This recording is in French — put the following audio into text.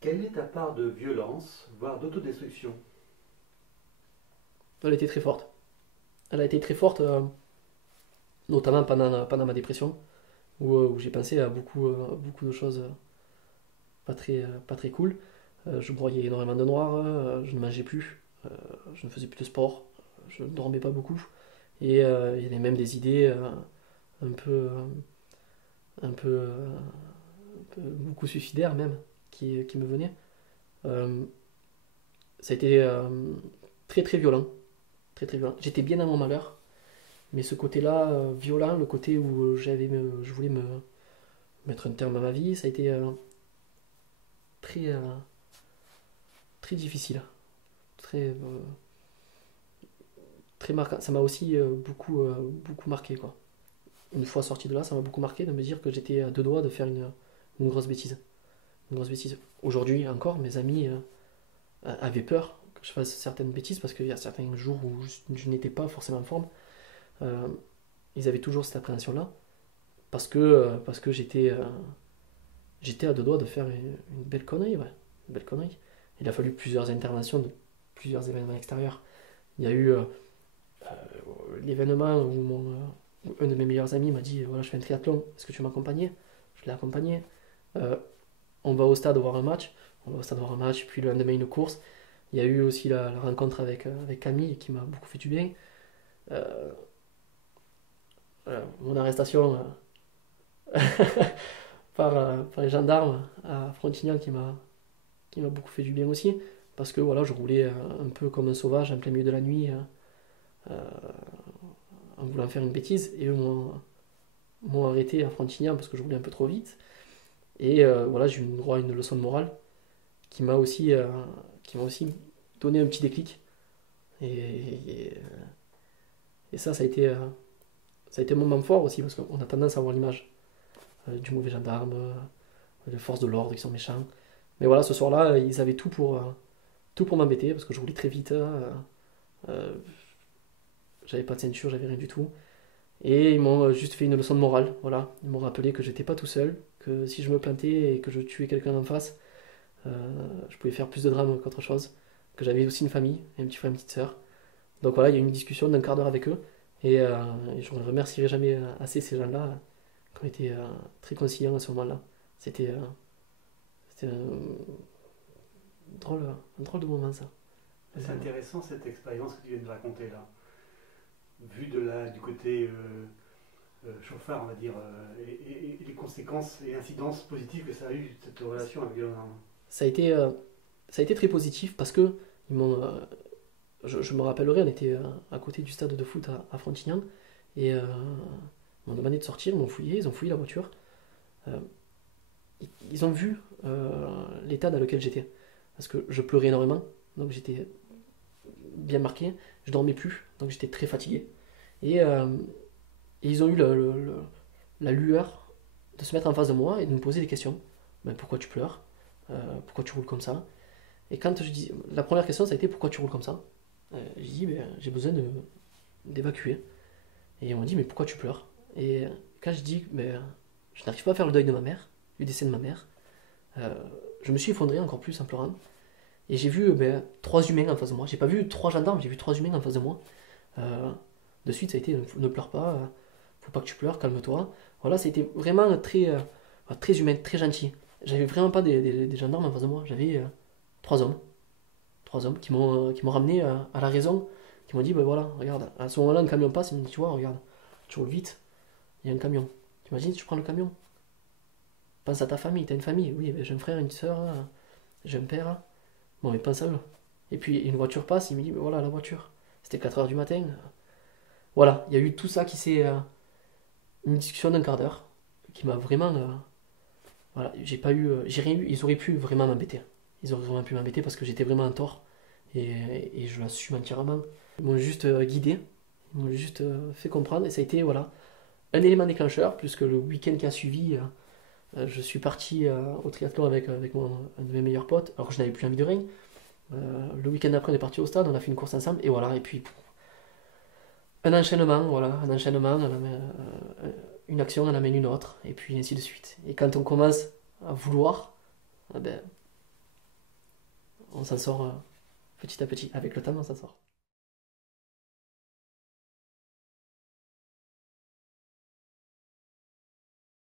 Quelle est ta part de violence, voire d'autodestruction? Elle a été très forte. Elle a été très forte, notamment pendant ma dépression, où j'ai pensé à beaucoup de choses pas très cool. Je broyais énormément de noir, je ne mangeais plus, je ne faisais plus de sport, je ne dormais pas beaucoup. Et il y avait même des idées un peu, un peu, beaucoup suicidaires même, qui me venaient. Euh, Ça a été très très violent, très très violent. J'étais bien dans mon malheur, mais ce côté-là violent, le côté où je voulais me mettre un terme à ma vie, ça a été très très difficile, très très marquant. Ça m'a aussi beaucoup marqué quoi. Une fois sorti de là, ça m'a beaucoup marqué de me dire que j'étais à deux doigts de faire une grosse bêtise. Une grosse bêtise. Aujourd'hui encore, mes amis avaient peur que je fasse certaines bêtises parce qu'il y a certains jours où je n'étais pas forcément en forme. Euh, Ils avaient toujours cette appréhension-là parce que j'étais à deux doigts de faire une belle connerie, ouais, une belle connerie. Il a fallu plusieurs interventions de plusieurs événements extérieurs. Il y a eu l'événement où un de mes meilleurs amis m'a dit voilà, je fais un triathlon, est-ce que tu m'accompagnais? Je l'ai accompagné. Euh, on va au stade voir un match, puis le lendemain une course. Il y a eu aussi la rencontre avec Camille qui m'a beaucoup fait du bien. Euh, Mon arrestation par les gendarmes à Frontignan qui m'a beaucoup fait du bien aussi. Parce que voilà, je roulais un peu comme un sauvage en plein milieu de la nuit euh, en voulant faire une bêtise. Et eux m'ont arrêté à Frontignan parce que je roulais un peu trop vite. Et voilà, j'ai eu droit à une leçon de morale qui m'a aussi, euh, qui m'a aussi donné un petit déclic. Et ça, ça a été un moment fort aussi parce qu'on a tendance à avoir l'image du mauvais gendarme, de force de l'ordre, qui sont méchants. Mais voilà, ce soir-là, ils avaient tout pour m'embêter parce que je roulais très vite. Euh, J'avais pas de ceinture, j'avais rien du tout. Et ils m'ont juste fait une leçon de morale. Voilà, ils m'ont rappelé que j'étais pas tout seul, que si je me plantais et que je tuais quelqu'un en face, je pouvais faire plus de drame qu'autre chose. Que j'avais aussi une famille, un petit frère, une petite sœur. Donc voilà, il y a eu une discussion d'un quart d'heure avec eux. Et je ne remercierai jamais assez ces gens-là qui ont été très conciliants à ce moment-là. C'était c'était un drôle de moment ça. C'est intéressant cette expérience que tu viens de raconter là. Vu du côté chauffard, on va dire, et les conséquences et incidences positives que ça a eu, cette relation avec Léonard. Ça a été, euh, Ça a été très positif parce que ils m'ont, je me rappellerai, on était à côté du stade de foot à Frontignan et ils m'ont demandé de sortir, ils ont fouillé la voiture. Euh, ils ont vu l'état dans lequel j'étais parce que je pleurais énormément, donc j'étais bien marqué, je dormais plus, donc j'étais très fatigué. Et, euh, et ils ont eu la lueur de se mettre en face de moi et de me poser des questions. Ben, pourquoi tu pleures? Pourquoi tu roules comme ça? Et quand je dis, la première question ça a été pourquoi tu roules comme ça? J'ai dit ben, j'ai besoin d'évacuer. Et on m'a dit mais pourquoi tu pleures? Et quand je dis ben, je n'arrive pas à faire le deuil de ma mère, du décès de ma mère, euh, je me suis effondré encore plus en pleurant. Et j'ai vu ben, trois humains en face de moi. J'ai pas vu trois gendarmes, j'ai vu trois humains en face de moi. Euh, de suite, ça a été ne pleure pas, faut pas que tu pleures, calme-toi. Voilà, ça a été vraiment très humain, très gentil. J'avais vraiment pas des gendarmes en face de moi. J'avais trois hommes, trois hommes qui m'ont ramené à la raison, qui m'ont dit ben voilà, regarde, à ce moment-là, un camion passe, ils m'ont dit tu vois, regarde, tu roules vite, il y a un camion. T'imagines, tu prends le camion, pense à ta famille, t'as une famille, oui, ben, j'ai un frère, une soeur, j'ai un père, bon, mais pense à eux. Et puis une voiture passe, il me dit ben voilà la voiture. C'était 4 heures du matin. Voilà, il y a eu tout ça qui s'est. Une discussion d'un quart d'heure qui m'a vraiment. Voilà, j'ai pas eu. J'ai rien eu. Ils auraient pu vraiment m'embêter. Ils auraient vraiment pu m'embêter parce que j'étais vraiment en tort. Et je l'assume entièrement. Ils m'ont juste guidé. Ils m'ont juste fait comprendre. Et ça a été, voilà, un élément déclencheur, puisque le week-end qui a suivi, je suis parti au triathlon avec un de mes meilleurs potes, alors que je n'avais plus envie de rien. Le week-end après, on est parti au stade, on a fait une course ensemble, et voilà, et puis un enchaînement, voilà, un enchaînement, une action en amène une autre, et puis ainsi de suite. Et quand on commence à vouloir, eh ben, on s'en sort petit à petit. Avec le temps, on s'en sort.